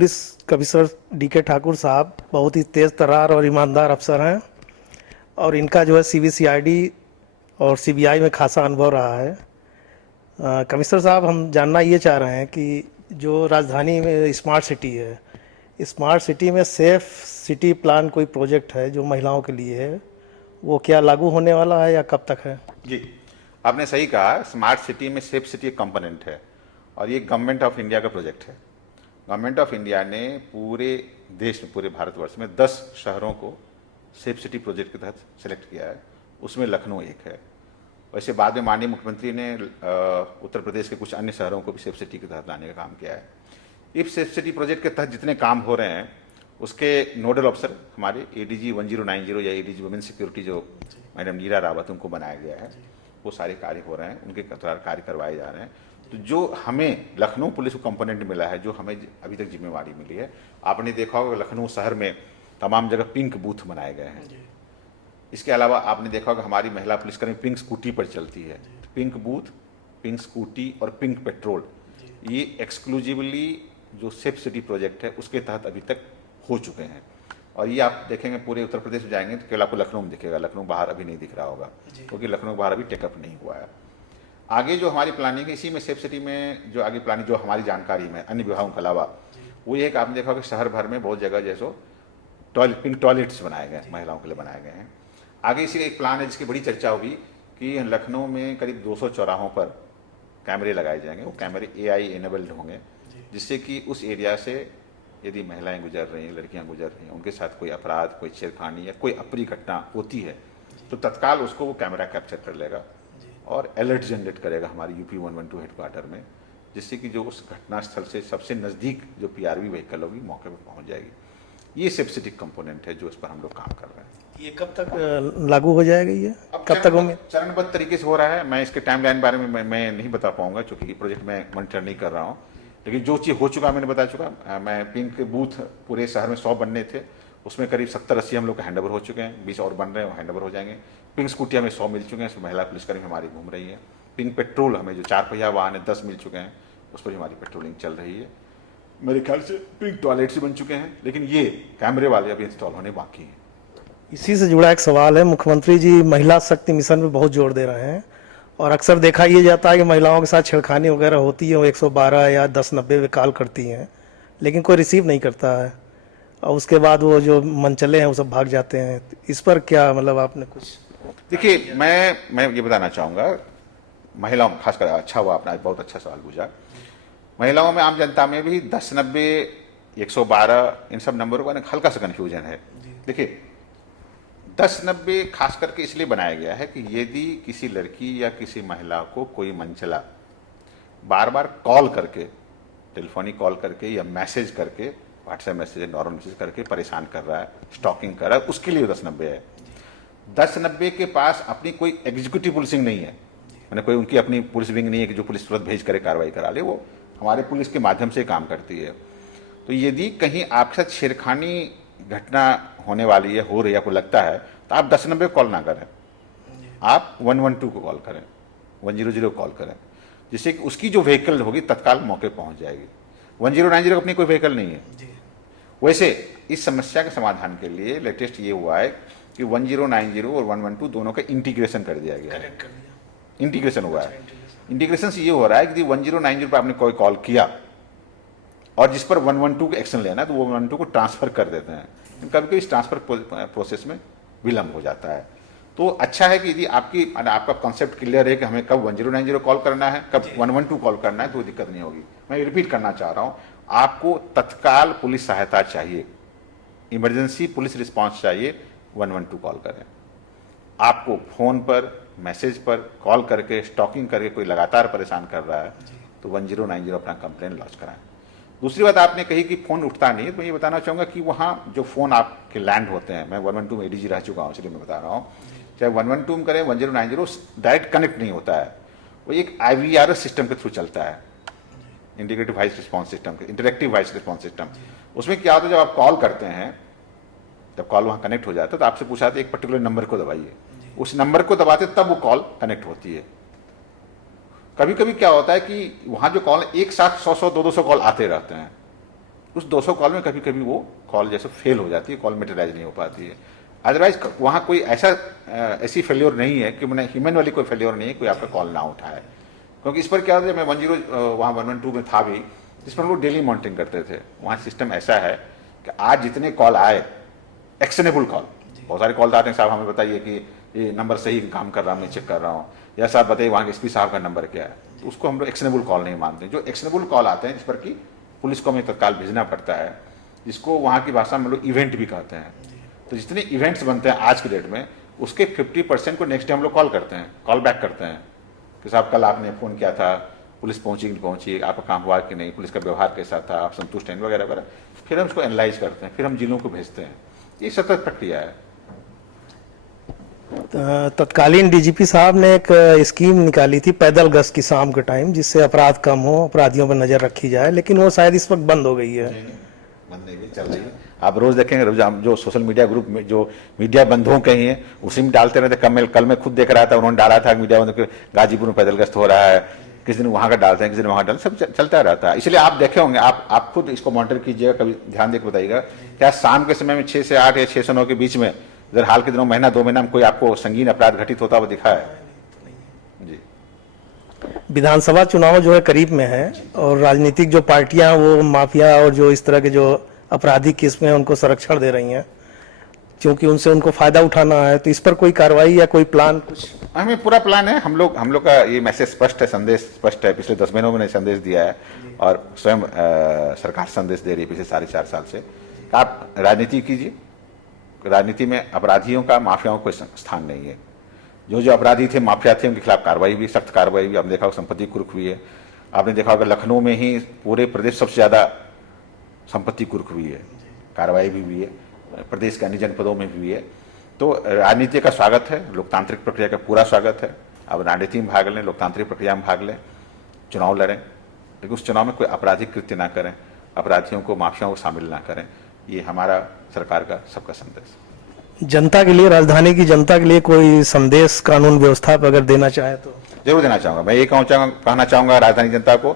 Police commissioner DK Thakur साहब बहुत ही तेज़ तर्रार और ईमानदार अफसर हैं और इनका जो है सीबीसीआईडी और सीबीआई में खासा अनुभव रहा है। कमिश्नर साहब, हम जानना ये चाह रहे हैं कि जो राजधानी में स्मार्ट सिटी है, स्मार्ट सिटी में सेफ सिटी प्लान कोई प्रोजेक्ट है जो महिलाओं के लिए है, वो क्या लागू होने वाला है या कब तक है? जी, आपने सही कहा। स्मार्ट सिटी में सेफ सिटी एक कंपोनेंट है और ये गवर्नमेंट ऑफ इंडिया का प्रोजेक्ट है। गवर्नमेंट ऑफ इंडिया ने पूरे देश में, पूरे भारतवर्ष में 10 शहरों को सेफ सिटी प्रोजेक्ट के तहत सेलेक्ट किया है। उसमें लखनऊ एक है। वैसे बाद में माननीय मुख्यमंत्री ने उत्तर प्रदेश के कुछ अन्य शहरों को भी सेफ सिटी के तहत लाने का काम किया है। इस सेफ सिटी प्रोजेक्ट के तहत जितने काम हो रहे हैं उसके नोडल ऑफिसर हमारे एडीजी 1090 या एडीजी वुमेन सिक्योरिटी जो मैडम नीरा रावत, उनको बनाया गया है। वो सारे कार्य हो रहे हैं, उनके कार्य करवाए जा रहे हैं। तो जो हमें लखनऊ पुलिस को कंपोनेंट मिला है, जो हमें अभी तक जिम्मेवारी मिली है, आपने देखा होगा लखनऊ शहर में तमाम जगह पिंक बूथ बनाए गए हैं। इसके अलावा आपने देखा होगा हमारी महिला पुलिसकर्मी पिंक स्कूटी पर चलती है। पिंक बूथ, पिंक स्कूटी और पिंक पेट्रोल, ये एक्सक्लूसिवली जो सेफ सिटी प्रोजेक्ट है उसके तहत अभी तक हो चुके हैं। और ये आप देखेंगे पूरे उत्तर प्रदेश में जाएंगे तो केवल आपको लखनऊ में दिखेगा। लखनऊ बाहर अभी नहीं दिख रहा होगा क्योंकि लखनऊ बाहर अभी टेकअप नहीं हुआ है। आगे जो हमारी प्लानिंग है, इसी में सेफ सिटी में जो आगे प्लानिंग जो हमारी जानकारी में अन्य विभागों के अलावा, वो ये है कि आपने देखा कि शहर भर में बहुत जगह जैसो पिंक टॉयलेट्स बनाए गए हैं, महिलाओं के लिए बनाए गए हैं। आगे इसी का एक प्लान है जिसकी बड़ी चर्चा होगी कि लखनऊ में करीब 200 चौराहों पर कैमरे लगाए जाएंगे। वो कैमरे AI एनेबल्ड होंगे, जिससे कि उस एरिया से यदि महिलाएं गुजर रही हैं, लड़कियां गुजर रही हैं, उनके साथ कोई अपराध, कोई छेड़खानी या कोई अप्रिय घटना होती है तो तत्काल उसको वो कैमरा कैप्चर कर लेगा और अलर्ट जनरेट करेगा हमारी UP 112 हेडक्वार्टर में, जिससे कि जो उस घटना स्थल से सबसे नज़दीक जो PRV व्हीकल होगी मौके पर पहुंच जाएगी। ये सेफ सिटी कंपोनेंट है जो इस पर हम लोग काम कर रहे हैं। ये कब तक लागू हो जाएगा? ये कब तक होंगे? चरणबद्ध तरीके से हो रहा है। मैं इसके टाइमलाइन बारे में मैं नहीं बता पाऊंगा क्योंकि प्रोजेक्ट में मॉनिटर नहीं कर रहा हूँ, लेकिन जो चीज़ हो चुका मैंने बता चुका। मैं पिंक बूथ पूरे शहर में 100 बनने थे, उसमें करीब 70-80 हम लोग का हैंडओवर हो चुके हैं। 20 और बन रहे हैं, वो हैंडओवर हो जाएंगे। पिंक स्कूटी हमें 100 मिल चुके हैं, उसमें महिला पुलिसकर्मी हमारी घूम रही है। पिंक पेट्रोल हमें जो 4 पहिया वाहन है 10 मिल चुके हैं, उस पर हमारी पेट्रोलिंग चल रही है। मेरे ख्याल से पिंक टॉयलेट्स बन चुके हैं, लेकिन ये कैमरे वाले अभी इंस्टॉल होने बाकी हैं। इसी से जुड़ा एक सवाल है। मुख्यमंत्री जी महिला शक्ति मिशन पे बहुत जोर दे रहे हैं और अक्सर देखा ये जाता है कि महिलाओं के साथ छेड़खानी वगैरह होती है, वो 112 या 1090 पे कॉल करती हैं, लेकिन कोई रिसीव नहीं करता है और उसके बाद वो जो मनचले हैं वो सब भाग जाते हैं। इस पर क्या मतलब आपने कुछ? देखिए, मैं ये बताना चाहूँगा, महिलाओं खासकर, अच्छा हुआ आपने बहुत अच्छा सवाल पूछा। महिलाओं में, आम जनता में भी 1090, 112 इन सब नंबरों का हल्का सा कन्फ्यूजन है। देखिए, 1090 खास करके इसलिए बनाया गया है कि यदि किसी लड़की या किसी महिला को कोई मनचला बार बार कॉल करके, टेलीफोनिक कॉल करके या मैसेज करके, व्हाट्सएप मैसेज, नॉर्मल मैसेज करके परेशान कर रहा है, स्टॉकिंग कर रहा है, उसके लिए 1090 है। 1090 के पास अपनी कोई एग्जीक्यूटिव पुलिसिंग नहीं है, मैंने कोई उनकी अपनी पुलिस विंग नहीं है कि जो पुलिस तुरंत भेज करे कार्रवाई करा ले। वो हमारे पुलिस के माध्यम से काम करती है। तो यदि कहीं आपके साथ छेड़खानी घटना होने वाली है, हो रही है, आपको लगता है, तो आप 1090 को कॉल ना करें, आप 112 को कॉल करें, 100 को कॉल करें, जिससे कि उसकी जो व्हीकल होगी तत्काल मौके पहुंच जाएगी। 1090 को अपनी कोई व्हीकल नहीं है। वैसे इस समस्या के समाधान के लिए लेटेस्ट ये हुआ है कि 1090 और 112 दोनों का इंटीग्रेशन कर दिया गया है। इंटीग्रेशन हुआ है। इंटीग्रेशन से ये हो रहा है कि 1090 पर आपने कोई कॉल किया और जिस पर 112 को एक्शन लेना है तो वो 112 को ट्रांसफर कर देते हैं। कभी कभी इस ट्रांसफर प्रोसेस में विलम्ब हो जाता है। तो अच्छा है कि यदि आपका कॉन्सेप्ट क्लियर है कि हमें कब 1090 कॉल करना है, कब 112 कॉल करना है, तो दिक्कत नहीं होगी। मैं रिपीट करना चाह रहा हूँ, आपको तत्काल पुलिस सहायता चाहिए, इमरजेंसी पुलिस रिस्पॉन्स चाहिए, 112 कॉल करें। आपको फोन पर, मैसेज पर कॉल करके, स्टॉकिंग करके कोई लगातार परेशान कर रहा है तो 1090 अपना कंप्लेन लॉन्च कराएं। दूसरी बात आपने कही कि फ़ोन उठता नहीं है, तो मैं ये बताना चाहूँगा कि वहाँ जो फ़ोन आपके लैंड होते हैं, मैं 112 में ADG रह चुका हूँ इसलिए मैं बता रहा हूँ, चाहे 112 में करें, 1090 डायरेक्ट कनेक्ट नहीं होता है। वो एक IVRS सिस्टम के थ्रू चलता है, integrated voice response system, interactive voice response system. उसमें क्या होता है, जब आप कॉल करते हैं, जब कॉल वहाँ कनेक्ट हो जाता है तो आपसे पूछा जाता है एक पर्टिकुलर नंबर को दबाइए, उस नंबर को दबाते तब वो कॉल कनेक्ट होती है। कभी कभी क्या होता है कि वहाँ जो कॉल एक साथ 100-100, 200 कॉल आते रहते हैं, उस 200 कॉल में कभी कभी वो कॉल जैसे फेल हो जाती है, कॉल मेटेराइज नहीं हो पाती है। अदरवाइज वहाँ कोई ऐसी फेल्योर नहीं है कि मैंने ह्यूमन वाली कोई फेल्योर नहीं है, कोई आपका कॉल ना उठाए। क्योंकि इस पर क्या होता है, मैं 10 वहाँ 112 में था भी, जिस पर वो डेली मॉनिटरिंग करते थे। वहाँ सिस्टम ऐसा है कि आज जितने कॉल आए, एक्शनेबल कॉल, बहुत सारे कॉल आते हैं, साहब हमें बताइए कि ये नंबर सही काम कर रहा हूँ, मैं चेक कर रहा हूँ, या साहब बताइए वहाँ के एसपी साहब का नंबर क्या है। तो उसको हम लोग एक्शनेबल कॉल नहीं मानते। जो एक्शनेबल कॉल आते हैं जिस पर कि पुलिस को हमें तत्काल भेजना पड़ता है, जिसको वहाँ की भाषा में लोग इवेंट भी कहते हैं। तो जितने इवेंट्स बनते हैं आज के डेट में, उसके 50% को नेक्स्ट डे हम लोग कॉल करते हैं, कॉल बैक करते हैं कि साहब कल आपने फ़ोन किया था, पुलिस पहुंची कि नहीं पहुंची, आपका काम हुआ कि नहीं, पुलिस का व्यवहार कैसा था, आप संतुष्ट हैं वगैरह वगैरह। फिर हम उसको एनालाइज करते हैं, फिर हम जिलों को भेजते हैं। ये सतत प्रक्रिया है। तत्कालीन डीजीपी साहब ने एक स्कीम निकाली थी पैदल गश्त की शाम के टाइम, जिससे अपराध कम हो, अपराधियों पर नज़र रखी जाए, लेकिन वो शायद इस वक्त बंद हो गई है। बंद नहीं हुई, चल रही है। आप रोज देखेंगे, रोज जो सोशल मीडिया ग्रुप में जो मीडिया बंधुओं के ही हैं, उसी में डालते रहते। कल मैं खुद देख रहा था, उन्होंने डाला था मीडिया बंधु गाजीपुर में पैदल गश्त हो रहा है, किस दिन वहाँ का डालते हैं, किस दिन वहाँ डालते हैं, सब चलता रहता है। इसलिए आप देखे होंगे, आप खुद इसको मॉनिटर कीजिएगा, कभी ध्यान देकर बताइएगा, क्या शाम के समय में 6 से 8 या 6 से 9 के बीच में इधर हाल के दिनों महीना 2 महीना में कोई आपको संगीन अपराध घटित होता हुआ दिखा है? जी। विधानसभा चुनाव जो है करीब में है, और राजनीतिक जो पार्टियां वो माफिया और जो इस तरह के जो आपराधिक किस्में हैं उनको संरक्षण दे रही हैं, क्योंकि उनसे उनको फायदा उठाना है। तो इस पर कोई कार्रवाई या कोई प्लान कुछ? हमें पूरा प्लान है। हम लोग का ये मैसेज स्पष्ट है, संदेश स्पष्ट है। पिछले 10 महीनों में संदेश दिया है, और स्वयं सरकार संदेश दे रही है पिछले 4.5 साल से। आप राजनीति कीजिए, राजनीति में अपराधियों का, माफियाओं का कोई स्थान नहीं है। जो अपराधी थे, माफिया थे, उनके खिलाफ कार्रवाई भी, सख्त कार्रवाई भी। आपने देखा होगा संपत्ति कुर्क हुई है। आपने देखा होगा लखनऊ में ही पूरे प्रदेश सबसे ज़्यादा संपत्ति कुर्क हुई है, कार्रवाई भी हुई है, प्रदेश के अन्य जनपदों में भी हुई है। तो राजनीति का स्वागत है, लोकतांत्रिक प्रक्रिया का पूरा स्वागत है। अब राजनीति में भाग लें, लोकतांत्रिक प्रक्रिया में भाग लें, चुनाव लड़ें, लेकिन उस चुनाव में कोई आपराधिक कृत्य ना करें, अपराधियों को, माफियाओं को शामिल ना करें। ये हमारा सरकार का सबका संदेश। जनता के लिए, राजधानी की जनता के लिए कोई संदेश कानून व्यवस्था पर अगर देना चाहे तो? जरूर देना चाहूँगा। मैं ये कहना चाहूँगा राजधानी जनता को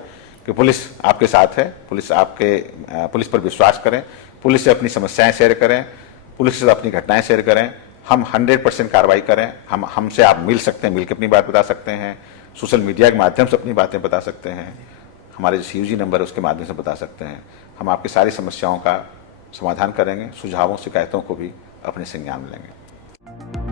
कि पुलिस आपके साथ है, पुलिस पर विश्वास करें, पुलिस से अपनी समस्याएं शेयर करें, पुलिस से अपनी घटनाएं शेयर करें। हम 100% कार्रवाई करें। हमसे आप मिल सकते हैं, मिल के अपनी बात बता सकते हैं, सोशल मीडिया के माध्यम से अपनी बातें बता सकते हैं, हमारे जो CUG नंबर है उसके माध्यम से बता सकते हैं। हम आपकी सारी समस्याओं का समाधान करेंगे, सुझावों, शिकायतों को भी अपने संज्ञान में लेंगे।